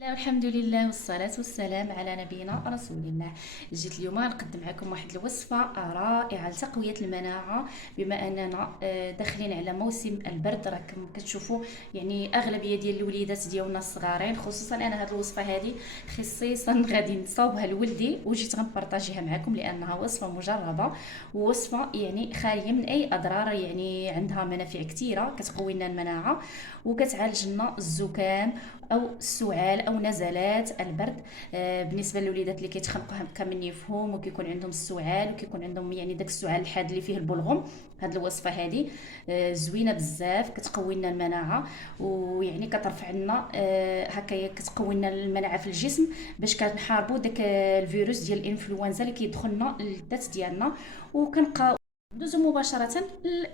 لا، الحمد لله والصلاة والسلام على نبينا رسول الله. جيت اليوم نقدم معكم واحد الوصفة رائعة لتقوية المناعة. بما أننا داخلين على موسم البرد، راكم كتشوفوا يعني أغلبية ديال الوليدات ديالنا الصغارين، خصوصا أنا هاد الوصفة هذه خصيصا غادي نصاوبها لولدي وجيت غنبارطاجيها معكم لأنها وصفة مجربة، ووصفة يعني خالية من أي أضرار، يعني عندها منافع كثيرة، كتقوي لنا المناعة وكتعالج لنا الزكام او السعال او نزلات البرد. بالنسبه للوليدات اللي كيتخنقوا هكا من يفهم وكيكون عندهم السعال وكيكون عندهم يعني داك السعال الحاد اللي فيه البلغم، هاد الوصفه هذه زوينه بزاف، كتقوي لنا المناعه ويعني كترفع لنا هكايا، كتقوي لنا المناعه في الجسم باش كنحاربوا داك الفيروس ديال الانفلونزا اللي كيدخلنا للذات ديالنا. وكنبقى ندوزو مباشرة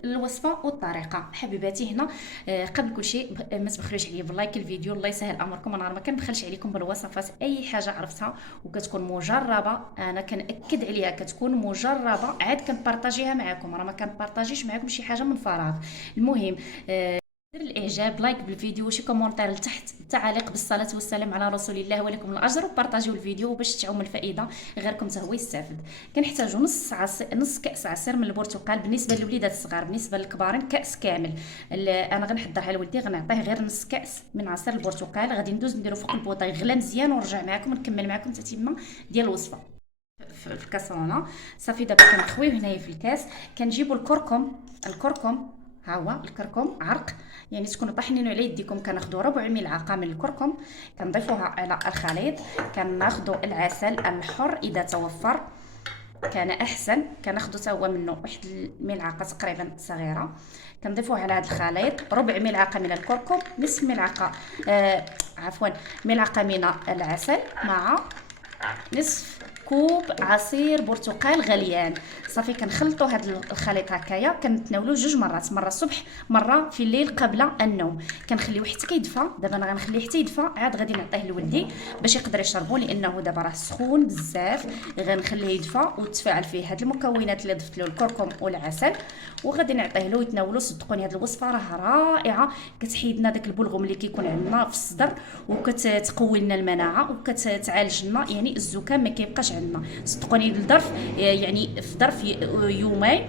للوصفة والطريقة. حبيباتي هنا قبل كل شيء ما تبخلوش عليا باللايك الفيديو، الله يسهل امركم، انا ما كنبخلش عليكم بالوصفات، اي حاجة عرفتها وكتكون مجربة انا كنأكد عليها كتكون مجربة عاد كنبارطاجيها معكم، راه ما كنبارطاجيش معكم شي حاجة من فراغ. المهم دير الاعجاب، لايك بالفيديو، شي كومونتير لتحت، تعاليق بالصلاه والسلام على رسول الله ولكم الاجر، وبارطاجيو الفيديو باش تعم الفائده غيركم حتى هو يستافد. كنحتاجوا نص كاس عصير من البرتقال بالنسبه للوليدات الصغار، بالنسبه للكبارين كاس كامل. انا غنحضرها لولدي، غنعطيه غير نص كاس من عصير البرتقال، غادي ندوز نديرو فوق البوطه يغلى مزيان ونرجع معكم نكمل معكم تتمه ديال الوصفه. في الكاسرونه صافي، دابا كنخويو هنايا في الكاس. كنجيبوا الكركم، ها هو الكركم عرق، يعني تكونوا طاحنينو على يديكم. كناخذوا ربع ملعقه من الكركم كنضيفوها على الخليط. كناخذوا العسل الحر اذا توفر كان احسن، كناخذوا حتى هو منه واحد الملعقه تقريبا صغيره، كنضيفوه على هذا الخليط. ربع ملعقه من الكركم، نصف ملعقه عفوا ملعقه من العسل مع نصف كوب عصير برتقال غليان. صافي كنخلطوا هذا الخليط هكايا، كنتناولوه جوج مرات، مره الصبح مره في الليل قبل النوم. كنخليوه حتى كيدفى. دابا انا غنخليه حتى يدفى، عاد غادي نعطيه لولدي باش يقدر يشربه لانه دابا راه سخون بزاف. غنخليه يدفى وتفاعل فيه هاد المكونات اللي ضفت له الكركم والعسل، وغادي نعطيه له يتناولو. صدقوني هاد الوصفه راه رائعه، كتحيد لنا داك البلغم اللي كيكون عندنا في الصدر وكتقوي لنا المناعه وكتعالج لنا يعني الزكام ما كيبقاش عندنا. صدقوني الظرف يعني في ظرف يومين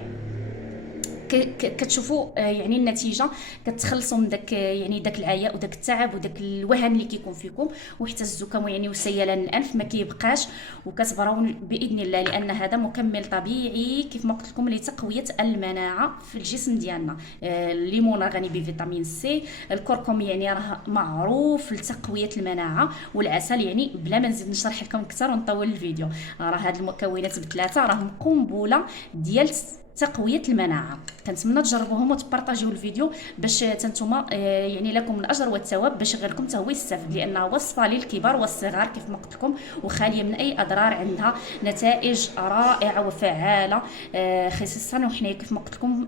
كتشوفوا يعني النتيجه، كتخلصوا من داك يعني داك العياء وداك التعب وداك الوهن اللي كيكون فيكم، وحتى الزكام يعني وسيلان الانف ما كيبقاش، وكتبراو باذن الله، لان هذا مكمل طبيعي كيف ما قلت لكم لتقويه المناعه في الجسم ديالنا. الليمون غني بفيتامين سي، الكركم يعني راه معروف لتقويه المناعه، والعسل يعني بلا ما نزيد نشرح لكم اكثر ونطول الفيديو، راه هاد المكونات بثلاثه راهم قنبله ديال تقويه المناعه. كنتمنى تجربوهم وتبارطاجيو الفيديو باش تنتوما يعني لكم الاجر والثواب باش غيركم حتى هو يستافد، لانها وصفه للكبار والصغار كيف ما قلت لكم، وخاليه من اي اضرار، عندها نتائج رائعه وفعاله. خصوصا وحنا كيف ما قلت لكم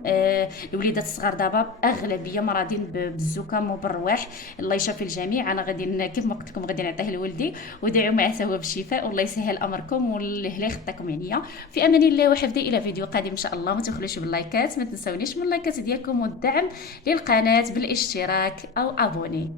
الوليدات الصغار دابا اغلبيه مرضين بالزكام وبالرواح. الله يشافي الجميع. انا غادي كيف ما قلت لكم غادي نعطيه لولدي، ودعوا معه هو بالشفاء، والله يسهل امركم واللي خطاكم يعني. في امان الله وحفظه، الى فيديو قادم ان شاء الله. ما تبخلوش باللايكات، ما تنسونيش من اللايكات ديالكم والدعم للقناه بالاشتراك او ابوني.